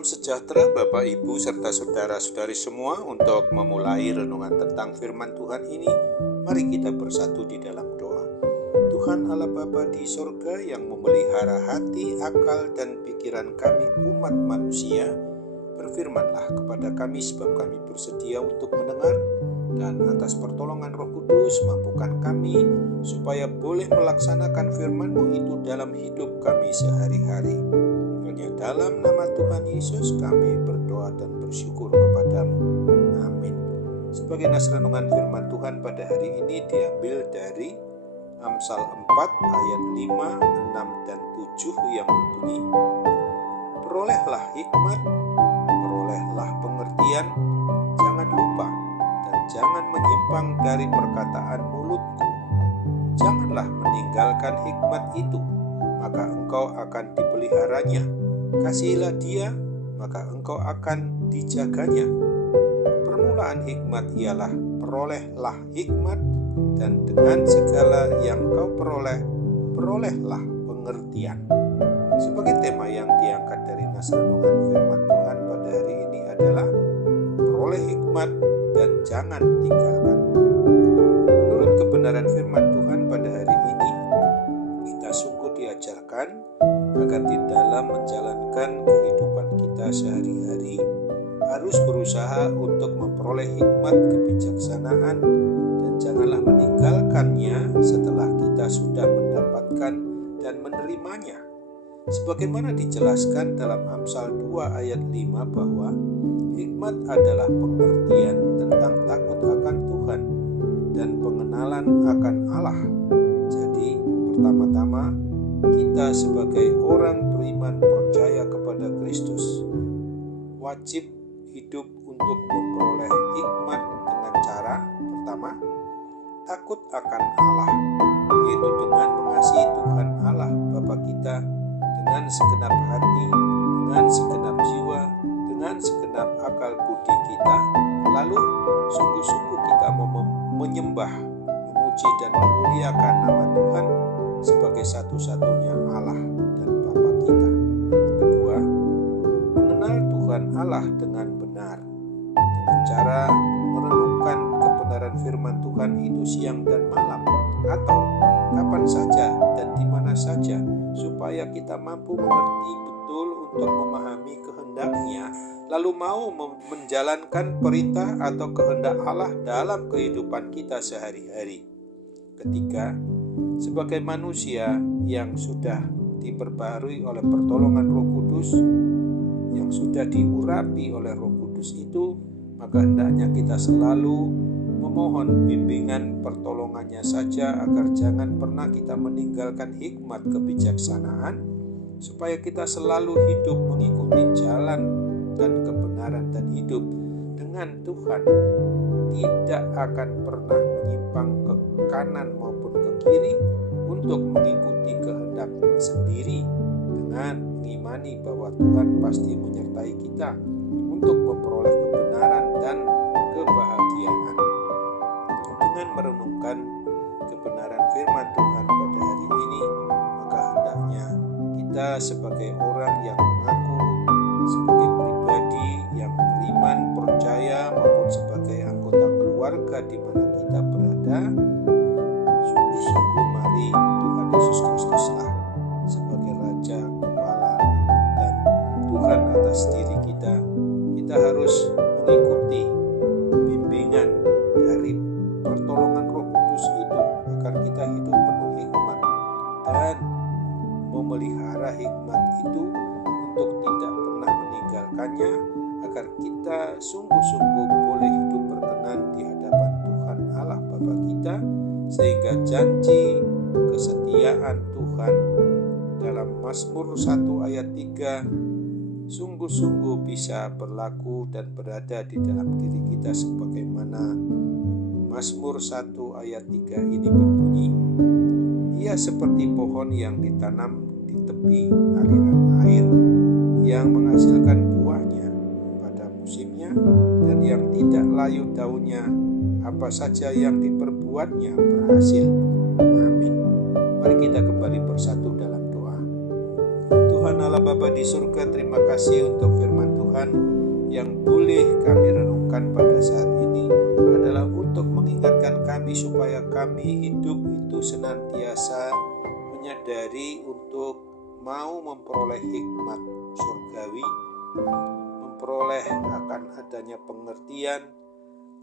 Salam sejahtera Bapak, Ibu, serta saudara-saudari semua. Untuk memulai renungan tentang firman Tuhan ini, mari kita bersatu di dalam doa. Tuhan Allah Bapa di sorga yang memelihara hati, akal, dan pikiran kami umat manusia, berfirmanlah kepada kami sebab kami bersedia untuk mendengar, dan atas pertolongan Roh Kudus mampukan kami supaya boleh melaksanakan firman-Mu itu dalam hidup kami sehari-hari. Hanya dalam nama Tuhan Yesus kami berdoa dan bersyukur kepadamu. Amin. Sebagai nas renungan firman Tuhan pada hari ini diambil dari Amsal 4 ayat 5, 6, dan 7 yang berbunyi, perolehlah hikmat, perolehlah pengertian, jangan lupa dan jangan menyimpang dari perkataan mulutku. Janganlah meninggalkan hikmat itu, maka engkau akan dipeliharanya. Kasihilah dia, maka engkau akan dijaganya. Permulaan hikmat ialah perolehlah hikmat, dan dengan segala yang kau peroleh, perolehlah pengertian. Sebagai tema yang diangkat dari nas renungan firman Tuhan pada hari ini adalah peroleh hikmat dan jangan tinggalkan. Menurut kebenaran firman Tuhan pada hari ini, kita sungguh diajarkan agar di dalam menjalankan kehidupan kita sehari-hari harus berusaha untuk memperoleh hikmat kebijaksanaan, dan janganlah meninggalkannya setelah kita sudah mendapatkan dan menerimanya. Sebagaimana dijelaskan dalam Amsal 2 ayat 5 bahwa hikmat adalah pengertian tentang takut akan Tuhan dan pengenalan akan Allah. Jadi pertama-tama kita sebagai orang beriman percaya kepada Kristus wajib hidup untuk memperoleh hikmat dengan cara pertama, takut akan Allah, yaitu dengan mengasihi Tuhan Allah Bapa kita dengan segenap hati, dengan segenap jiwa, dengan segenap akal budi kita. Lalu sungguh-sungguh kita menyembah, memuji dan memuliakan nama Tuhan sebagai satu-satunya Allah dan Bapa kita. Kedua, mengenal Tuhan Allah dengan benar dengan cara merenungkan kebenaran firman Tuhan itu siang dan malam, atau kapan saja dan di mana saja, supaya kita mampu mengerti betul untuk memahami kehendak-Nya, lalu mau menjalankan perintah atau kehendak Allah dalam kehidupan kita sehari-hari. Ketiga, sebagai manusia yang sudah diperbarui oleh pertolongan Roh Kudus, yang sudah diurapi oleh Roh Kudus itu, maka hendaknya kita selalu memohon bimbingan pertolongannya saja, agar jangan pernah kita meninggalkan hikmat kebijaksanaan, supaya kita selalu hidup mengikuti jalan dan kebenaran dan hidup dengan Tuhan, tidak akan pernah menyimpang ke kanan maupun ke kiri untuk mengikuti kehendak sendiri, dengan mengimani bahwa Tuhan pasti menyertai kita untuk memperoleh kebenaran dan kebahagiaan. Dengan merenungkan kebenaran firman Tuhan pada hari ini, maka hendaknya kita sebagai orang yang mengaku sebagai pribadi yang beriman, percaya, maupun sebagai anggota keluarga di mana kita berada, sungguh-sungguh mari Tuhan Yesus Kristuslah sebagai Raja, Kepala, dan Tuhan atas diri kita. Kita harus mengikuti bimbingan dari pertolongan Roh Kudus itu, agar kita hidup penuh hikmat dan memelihara hikmat itu untuk tidak pernah meninggalkannya, agar kita sungguh-sungguh boleh hidup berkenan di hadapan Tuhan Allah Bapa kita, sehingga janji kesetiaan Tuhan dalam Mazmur 1 ayat 3 sungguh-sungguh bisa berlaku dan berada di dalam diri kita, sebagaimana Mazmur 1 ayat 3 ini berbunyi, ia seperti pohon yang ditanam di tepi aliran air, yang menghasilkan buahnya pada musimnya, dan yang tidak layu daunnya, apa saja yang diperbuatnya berhasil. Amin. Mari kita kembali bersatu dalam doa. Tuhan Allah Bapa Bapa di surga, terima kasih untuk firman Tuhan yang boleh kami renungkan pada saat ini adalah untuk mengingatkan kami supaya kami hidup itu senantiasa menyadari untuk mau memperoleh hikmat surgawi, memperoleh akan adanya pengertian.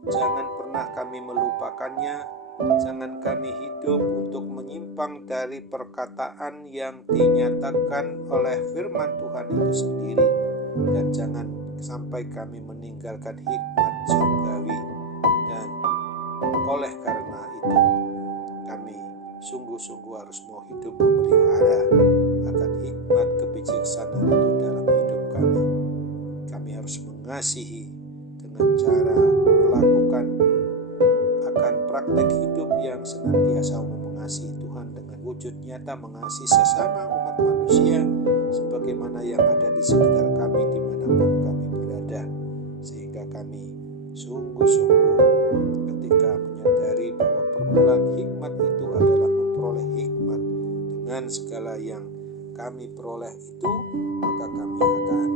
Jangan pernah kami melupakannya. Jangan kami hidup untuk menyimpang dari perkataan yang dinyatakan oleh firman Tuhan itu sendiri. Dan jangan sampai kami meninggalkan hikmat surgawi. Dan oleh karena itu kami sungguh-sungguh harus mau hidup memelihara akan hikmat kebijaksanaan itu dalam hidup kami. Kami harus mengasihi dengan cara melakukan akan praktek hidup yang senantiasa mengasihi Tuhan dengan wujud nyata mengasihi sesama umat manusia sebagaimana yang ada di sekitar kami dimanapun kami berada, sehingga kami sungguh-sungguh ketika menyadari bahwa permulaan hikmat itu adalah memperoleh hikmat dengan segala yang kami peroleh itu, maka kami akan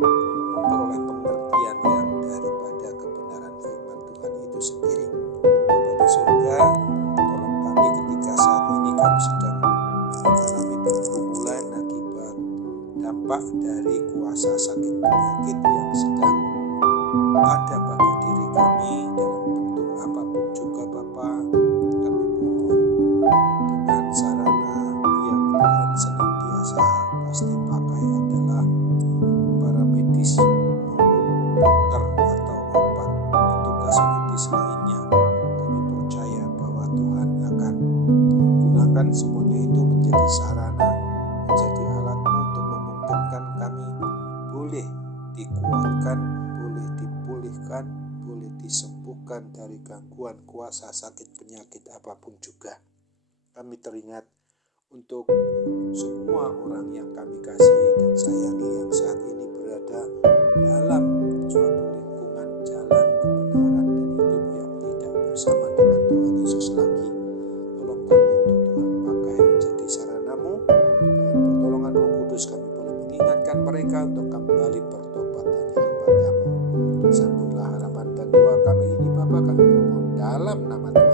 memperoleh pengertian yang daripada kebenaran firman Tuhan itu sendiri. Bapa di surga, tolong kami ketika saat ini kami sedang mengalami pergumulan akibat dampak dari kuasa sakit penyakit yang sedang ada pada diri kami dalam bentuk apapun juga Bapa. Kami mohon dengan sarana yang Tuhan senantiasa pasti pakai adalah para medis maupun dokter atau obat petugas medis lainnya. Kami percaya bahwa Tuhan akan menggunakan semuanya itu menjadi sarana, menjadi alatmu untuk memungkinkan kami boleh dikuatkan, boleh dipulihkan, boleh disembuhkan dari gangguan kuasa sakit penyakit apapun juga. Kami teringat untuk semua orang yang kami kasihi dan sayangi yang saat ini berada dalam suatu lingkungan jalan kebenaran dan hidup yang tidak bersama dengan Tuhan Yesus lagi. Tolong kami untuk Tuhan pakai menjadi saranamu. Dengan pertolongan Roh Kudus kami boleh mengingatkan mereka untuk kembali bertobat hanya kepadamu. Sambutlah harapan dan doa kami ini Bapa, kami bermohon dalam nama Tuhan